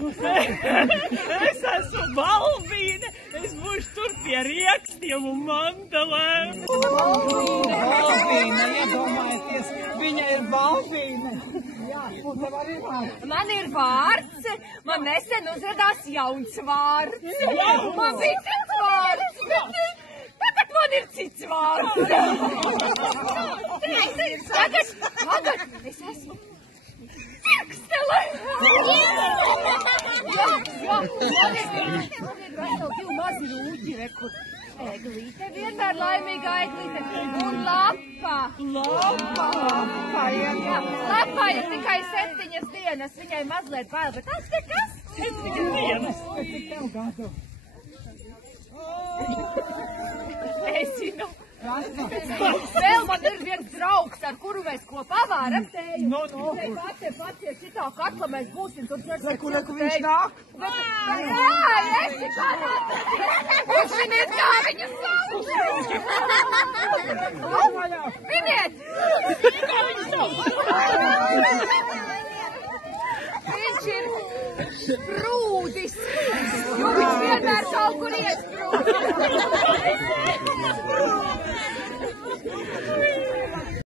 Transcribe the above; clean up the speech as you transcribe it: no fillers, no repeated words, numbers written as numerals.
Es esmu Balvīne, es būšu tur pie riekstiem un mandelēm. Balvīne, iedomājieties, viņa ir Balvīne. Jā, un tev arī vārds. Man ir vārds, man nesen uzradās jauns vārds. Man bija cits vārds, tagad man ir cits vārds. Tagad es esmu Cirkstele. Jā, man ir vēl divi mazi rūķi, rekur. Eglīte, vienmēr laimīga eglīte. Un lapa. Lapa ir tikai 7 dienas, viņai mazliet bail, bet tas te kas? 7 dienas. Cik tev gadu? Nezinu. Vēl man ir viens draugs, ar kuru mēs kopā vāram tēju. Patie šitā katla mēs būsim tur ķersies. Reku, viņš nāk? Jā, esi panāt. Uzminiet, kā viņu sauc. Miniet. Kā viņu sauc. Viņš ir Sprūdis. Jo viņš vienmēr kaut kur iesprūdis.